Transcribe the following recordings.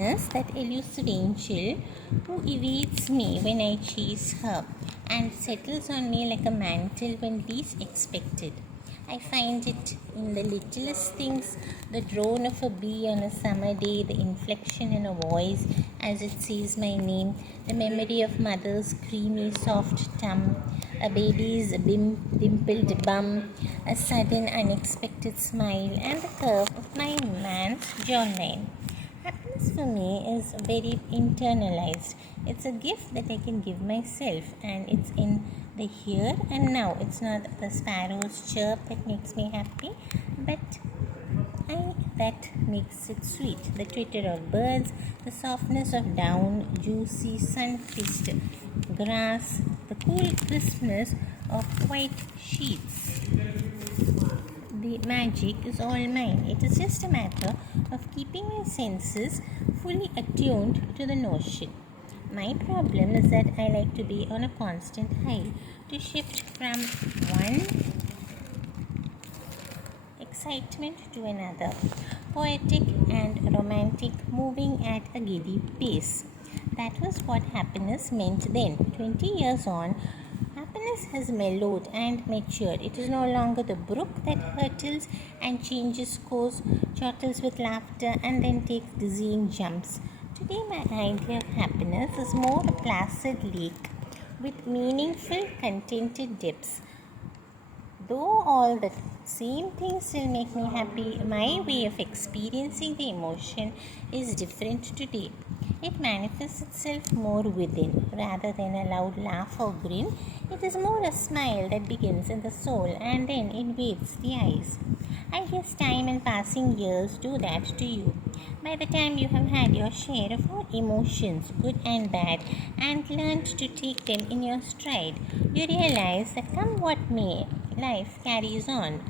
Is that elusive angel who evades me when I chase her and settles on me like a mantle when least expected. I find it in the littlest things, the drone of a bee on a summer day, the inflection in a voice as it says my name, the memory of mother's creamy soft tongue, a baby's dimpled bum, a sudden unexpected smile, and the curve of my man's jawline. Happiness for me is very internalized. It's a gift that I can give myself, and it's in the here and now. It's not the sparrow's chirp that makes me happy, but that makes it sweet. The twitter of birds, the softness of down, juicy sun-kissed grass, the cool crispness of white sheets. The magic is all mine. It is just a matter of keeping my senses fully attuned to the notion. My problem is that I like to be on a constant high, to shift from one excitement to another, poetic and romantic, moving at a giddy pace. That was what happiness meant then. 20 years on, happiness has mellowed and matured. It is no longer the brook that hurtles and changes course, chortles with laughter, and then takes dizzying jumps. Today, my idea of happiness is more a placid lake with meaningful, contented dips. Though all the same things still make me happy, my way of experiencing the emotion is different today. It manifests itself more within rather than a loud laugh or grin. It is more a smile that begins in the soul and then invades the eyes. I guess time and passing years do that to you. By the time you have had your share of all emotions, good and bad, and learned to take them in your stride, you realize that come what may, life carries on.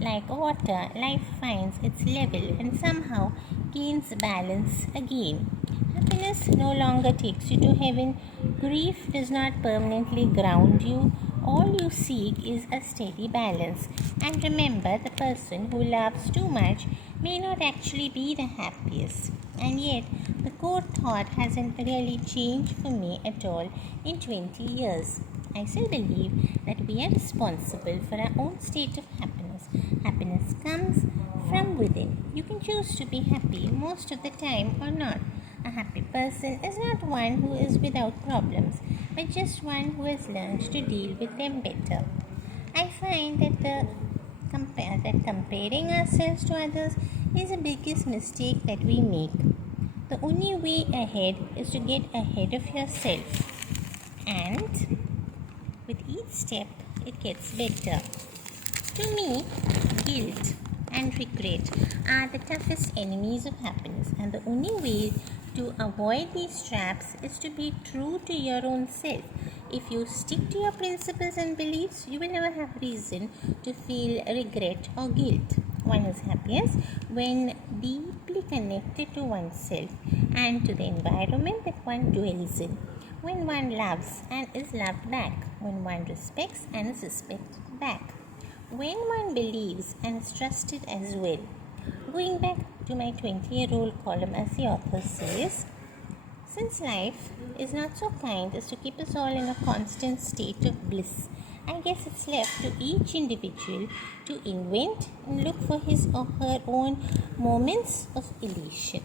Like water, life finds its level and somehow gains balance again. Happiness no longer takes you to heaven. Grief does not permanently ground you. All you seek is a steady balance. And remember, the person who loves too much may not actually be the happiest. And yet, the core thought hasn't really changed for me at all in 20 years. I still believe that we are responsible for our own state of happiness. Happiness comes from within. You can choose to be happy most of the time or not. A happy person is not one who is without problems, but just one who has learned to deal with them better. I find that comparing ourselves to others is the biggest mistake that we make. The only way ahead is to get ahead of yourself, and with each step it gets better. To me, guilt and regret are the toughest enemies of happiness, and the only way to avoid these traps is to be true to your own self. If you stick to your principles and beliefs, you will never have reason to feel regret or guilt. One is happiest when deeply connected to oneself and to the environment that one dwells in. When one loves and is loved back. When one respects and is respected back. When one believes and is trusted as well. Going back to my 20-year-old column, as the author says, since life is not so kind as to keep us all in a constant state of bliss, I guess it's left to each individual to invent and look for his or her own moments of elation.